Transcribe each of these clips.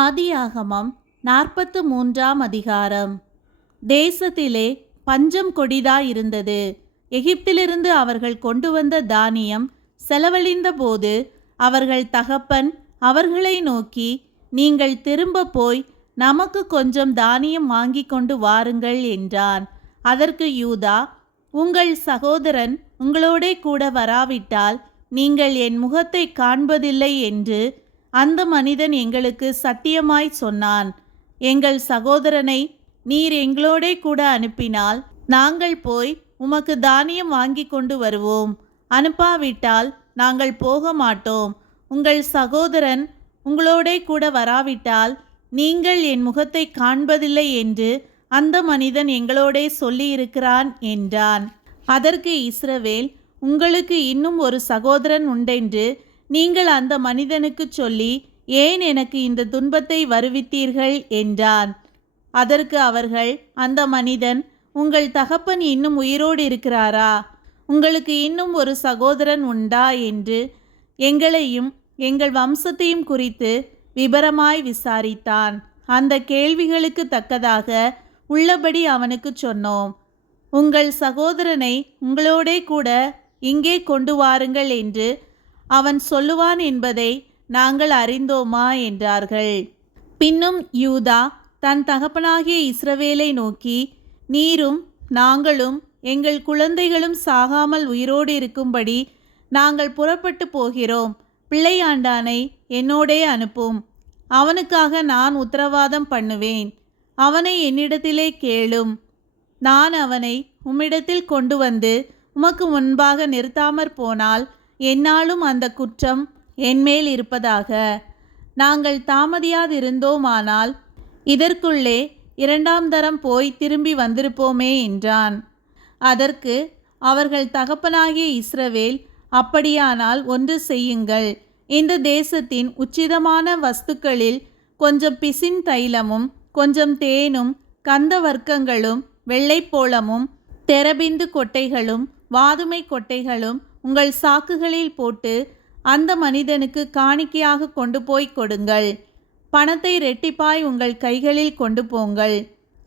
ஆதியாகமம் 43ஆம் அதிகாரம். தேசத்திலே பஞ்சம் கொடிதாயிருந்தது. எகிப்திலிருந்து அவர்கள் கொண்டு வந்த தானியம் செலவழிந்த போது அவர்கள் தகப்பன் அவர்களை நோக்கி, நீங்கள் திரும்ப போய் நமக்கு கொஞ்சம் தானியம் வாங்கி கொண்டு வாருங்கள் என்றான். அதற்கு யூதா, உங்கள் சகோதரன் உங்களோடே கூட வராவிட்டால் நீங்கள் என் முகத்தை காண்பதில்லை என்று அந்த மனிதன் எங்களுக்கு சத்தியமாய் சொன்னான். எங்கள் சகோதரனை நீர் எங்களோடே கூட அனுப்பினால் நாங்கள் போய் உமக்கு தானியம் வாங்கி கொண்டு வருவோம். அனுப்பாவிட்டால் நாங்கள் போக மாட்டோம். உங்கள் சகோதரன் உங்களோடே கூட வராவிட்டால் நீங்கள் என் முகத்தை காண்பதில்லை என்று அந்த மனிதன் எங்களோடே சொல்லியிருக்கிறான் என்றான். அதற்கு இஸ்ரவேல், உங்களுக்கு இன்னும் ஒரு சகோதரன் உண்டென்று நீங்கள் அந்த மனிதனுக்கு சொல்லி ஏன் எனக்கு இந்த துன்பத்தை வருவித்தீர்கள் என்றான். அதற்கு அவர்கள், அந்த மனிதன், உங்கள் தகப்பன் இன்னும் உயிரோடு இருக்கிறாரா? உங்களுக்கு இன்னும் ஒரு சகோதரன் உண்டா என்று எங்களையும் எங்கள் வம்சத்தையும் குறித்து விபரமாய் விசாரித்தான். அந்த கேள்விகளுக்கு தக்கதாக உள்ளபடி அவனுக்கு சொன்னோம். உங்கள் சகோதரனை உங்களோடே கூட இங்கே கொண்டு வாருங்கள் என்று அவன் சொல்லுவான் என்பதை நாங்கள் அறிந்தோமா என்றார்கள். பின்னும் யூதா தன் தகப்பனாகிய இஸ்ரவேலை நோக்கி, நீரும் நாங்களும் எங்கள் குழந்தைகளும் சாகாமல் உயிரோடு இருக்கும்படி நாங்கள் புறப்பட்டு போகிறோம். பிள்ளையாண்டானை என்னோடே அனுப்பும். அவனுக்காக நான் உத்தரவாதம் பண்ணுவேன். அவனை என்னிடத்திலே கேளும். நான் அவனை உம்மிடத்தில் கொண்டு வந்து உமக்கு முன்பாக நிறுத்தாமற் போனால் என்னாலும் அந்த குற்றம் என்மேல் இருப்பதாக. நாங்கள் தாமதியாதிருந்தோமானால் இதற்குள்ளே 2ஆம் தரம் போய் திரும்பி வந்திருப்போமே என்றான். அதற்கு அவர்கள் தகப்பனாகிய இஸ்ரவேல், அப்படியானால் ஒன்று செய்யுங்கள். இந்த தேசத்தின் உச்சிதமான வஸ்துக்களில் கொஞ்சம் பிசின் தைலமும் கொஞ்சம் தேனும் கந்த வர்க்கங்களும் வெள்ளைப்போளமும் தெரபிந்து கொட்டைகளும் வாதுமை கொட்டைகளும் உங்கள் சாக்குகளில் போட்டு அந்த மனிதனுக்கு காணிக்கையாக கொண்டு போய் கொடுங்கள். பணத்தை ரெட்டிப்பாய் உங்கள் கைகளில் கொண்டு போங்கள்.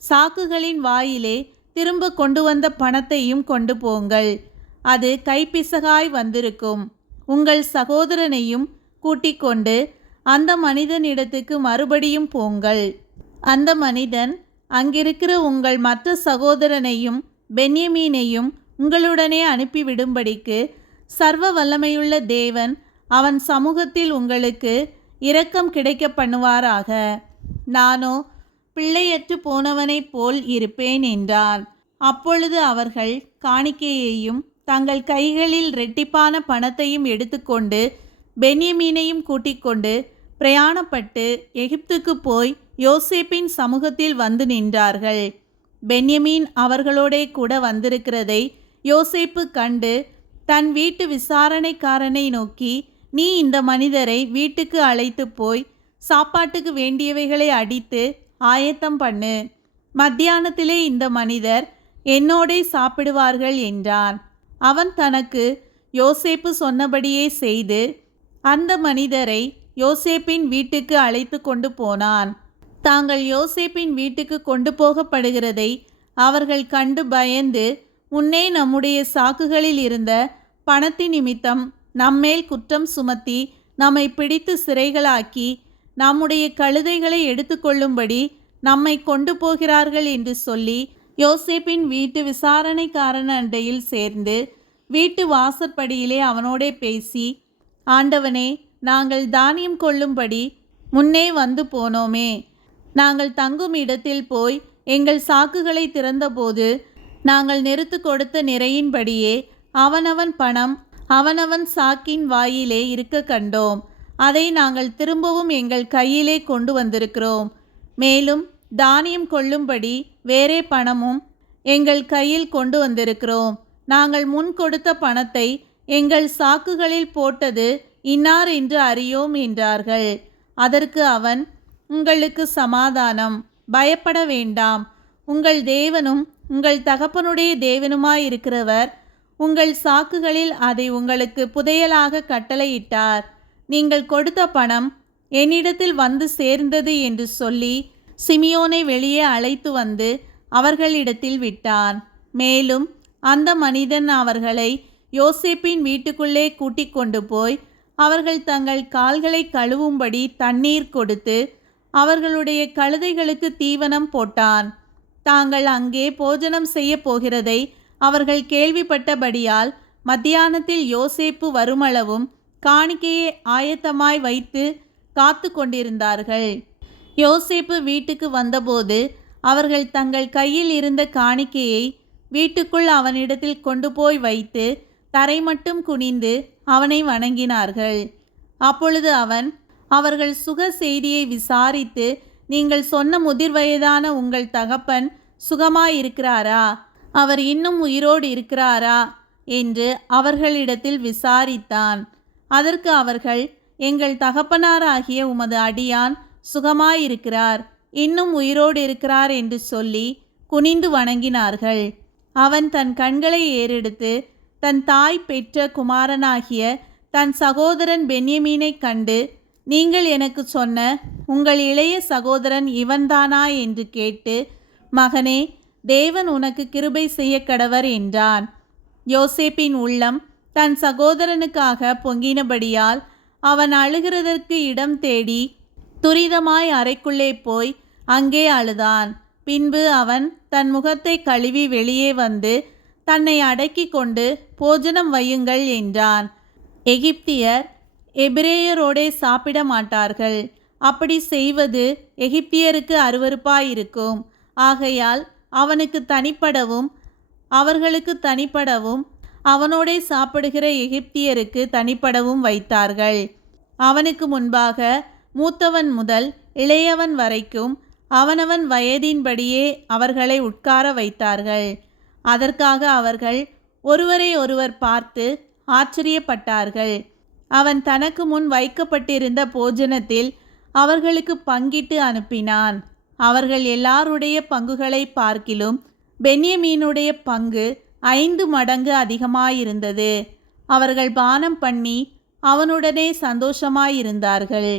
சாக்குகளின் வாயிலே திரும்ப கொண்டு வந்த பணத்தையும் கொண்டு போங்கள். அது கைப்பிசகாய் வந்திருக்கும். உங்கள் சகோதரனையும் கூட்டிக் கொண்டு அந்த மனிதனிடத்துக்கு மறுபடியும் போங்கள். அந்த மனிதன் அங்கிருக்கிற உங்கள் மற்ற சகோதரனையும் பென்யமீனையும் உங்களுடனே அனுப்பிவிடும்படிக்கு சர்வ வல்லமையுள்ள தேவன் அவன் சமூகத்தில் உங்களுக்கு இரக்கம் கிடைக்க பண்ணுவாராக. நானோ பிள்ளையற்று போனவனைப் போல் இருப்பேன் என்றான். அப்பொழுது அவர்கள் காணிக்கையையும் தங்கள் கைகளில் ரெட்டிப்பான பணத்தையும் எடுத்துக்கொண்டு பென்யமீனையும் கூட்டிக் கொண்டு பிரயாணப்பட்டு எகிப்துக்கு போய் யோசேப்பின் சமூகத்தில் வந்து நின்றார்கள். பென்யமீன் அவர்களோடே கூட வந்திருக்கிறதை யோசேப்பு கண்டு தன் வீட்டு விசாரணைக்காரனை நோக்கி, நீ இந்த மனிதரை வீட்டுக்கு அழைத்து போய் சாப்பாட்டுக்கு வேண்டியவைகளை அடித்து ஆயத்தம் பண்ணு. மத்தியானத்திலே இந்த மனிதர் என்னோடே சாப்பிடுவார்கள் என்றான். அவன் தனக்கு யோசேப்பு சொன்னபடியே செய்து அந்த மனிதரை யோசேப்பின் வீட்டுக்கு அழைத்து கொண்டு போனான். தாங்கள் யோசேப்பின் வீட்டுக்கு கொண்டு போகப்படுகிறதை அவர்கள் கண்டு பயந்து, முன்னே நம்முடைய சாக்குகளில் இருந்த பணத்தின் நிமித்தம் நம்மேல் குற்றம் சுமத்தி நம்மை பிடித்து சிறைகளாக்கி நம்முடைய கழுதைகளை எடுத்துக்கொள்ளும்படி நம்மை கொண்டு போகிறார்கள் என்று சொல்லி யோசேப்பின் வீட்டு விசாரணைக்காரன் அண்டையில் சேர்ந்து வீட்டு வாசற்படியிலே அவனோடே பேசி, ஆண்டவனே, நாங்கள் தானியம் கொள்ளும்படி முன்னே வந்து போனோமே. நாங்கள் தங்கும் இடத்தில் போய் எங்கள் சாக்குகளை திறந்தபோது நாங்கள் நிறுத்து கொடுத்த நிறையின்படியே அவனவன் பணம் அவனவன் சாக்கின் வாயிலே இருக்க கண்டோம். அதை நாங்கள் திரும்பவும் எங்கள் கையிலே கொண்டு வந்திருக்கிறோம். மேலும் தானியம் கொள்ளும்படி வேறே பணமும் எங்கள் கையில் கொண்டு வந்திருக்கிறோம். நாங்கள் முன் கொடுத்த பணத்தை எங்கள் சாக்குகளில் போட்டது இன்னார் என்று அறியோம் என்றார்கள். அதற்கு அவன், உங்களுக்கு சமாதானம், பயப்பட வேண்டாம். உங்கள் தேவனும் உங்கள் தகப்பனுடைய தேவனுமாயிருக்கிறவர் உங்கள் சாக்குகளில் அதை உங்களுக்கு புதையலாக கட்டளையிட்டார். நீங்கள் கொடுத்த பணம் என்னிடத்தில் வந்து சேர்ந்தது என்று சொல்லி சிமியோனை வெளியே அழைத்து வந்து அவர்களிடத்தில் விட்டான். மேலும் அந்த மனிதன் அவர்களை யோசேப்பின் வீட்டுக்குள்ளே கூட்டிக் கொண்டு போய் அவர்கள் தங்கள் கால்களை கழுவும்படி தண்ணீர் கொடுத்து அவர்களுடைய கழுதைகளுக்கு தீவனம் போட்டான். தாங்கள் அங்கே போஜனம் செய்ய போகிறதை அவர்கள் கேள்விப்பட்டபடியால் மத்தியானத்தில் யோசேப்பு வருமளவும் காணிக்கையை ஆயத்தமாய் வைத்து காத்து கொண்டிருந்தார்கள். யோசேப்பு வீட்டுக்கு வந்தபோது அவர்கள் தங்கள் கையில் இருந்த காணிக்கையை வீட்டுக்குள் அவனிடத்தில் கொண்டு போய் வைத்து தரை மட்டும் குனிந்து அவனை வணங்கினார்கள். அப்பொழுது அவன் அவர்கள் சுக செய்தியை விசாரித்து, நீங்கள் சொன்ன முதிர்வயதான உங்கள் தகப்பன் சுகமாயிருக்கிறாரா? அவர் இன்னும் உயிரோடு இருக்கிறாரா என்று அவர்களிடத்தில் விசாரித்தான். அதற்கு அவர்கள், எங்கள் தகப்பனாராகிய உமது அடியான் சுகமாயிருக்கிறார், இன்னும் உயிரோடு இருக்கிறார் என்று சொல்லி குனிந்து வணங்கினார்கள். அவன் தன் கண்களை ஏறெடுத்து தன் தாய் பெற்ற குமாரனாகிய தன் சகோதரன் பென்யமீனை கண்டு, நீங்கள் எனக்கு சொன்ன உங்கள் இளைய சகோதரன் இவன்தானா என்று கேட்டு, மகனே, தேவன் உனக்கு கிருபை செய்ய கடவர் என்றான். யோசேப்பின் உள்ளம் தன் சகோதரனுக்காக பொங்கினபடியால் அவன் அழுகிறதற்கு இடம் தேடி துரிதமாய் அறைக்குள்ளே போய் அங்கே அழுதான். பின்பு அவன் தன் முகத்தை கழுவி வெளியே வந்து தன்னை அடக்கி கொண்டு போஜனம் வையுங்கள் என்றான். எகிப்தியர் எபிரேயரோடே சாப்பிட மாட்டார்கள். அப்படி செய்வது எகிப்தியருக்கு அருவருப்பாயிருக்கும். ஆகையால் அவனுக்கு தனிப்படவும் அவர்களுக்கு தனிப்படவும் அவனோடே சாப்பிடுகிற எகிப்தியருக்கு தனிப்படவும் வைத்தார்கள். அவனுக்கு முன்பாக மூத்தவன் முதல் இளையவன் வரைக்கும் அவனவன் வயதின்படியே அவர்களை உட்கார வைத்தார்கள். அதற்காக அவர்கள் ஒருவரை ஒருவர் பார்த்து ஆச்சரியப்பட்டார்கள். அவன் தனக்கு முன் வைக்கப்பட்டிருந்த போஜனத்தில் அவர்களுக்கு பங்கிட்டு அனுப்பினான். அவர்கள் எல்லாருடைய பங்குகளை பார்க்கிலும் பென்யமீனுடைய பங்கு 5 மடங்கு அதிகமாயிருந்தது. அவர்கள் பானம் பண்ணி அவனுடனே சந்தோஷமாயிருந்தார்கள்.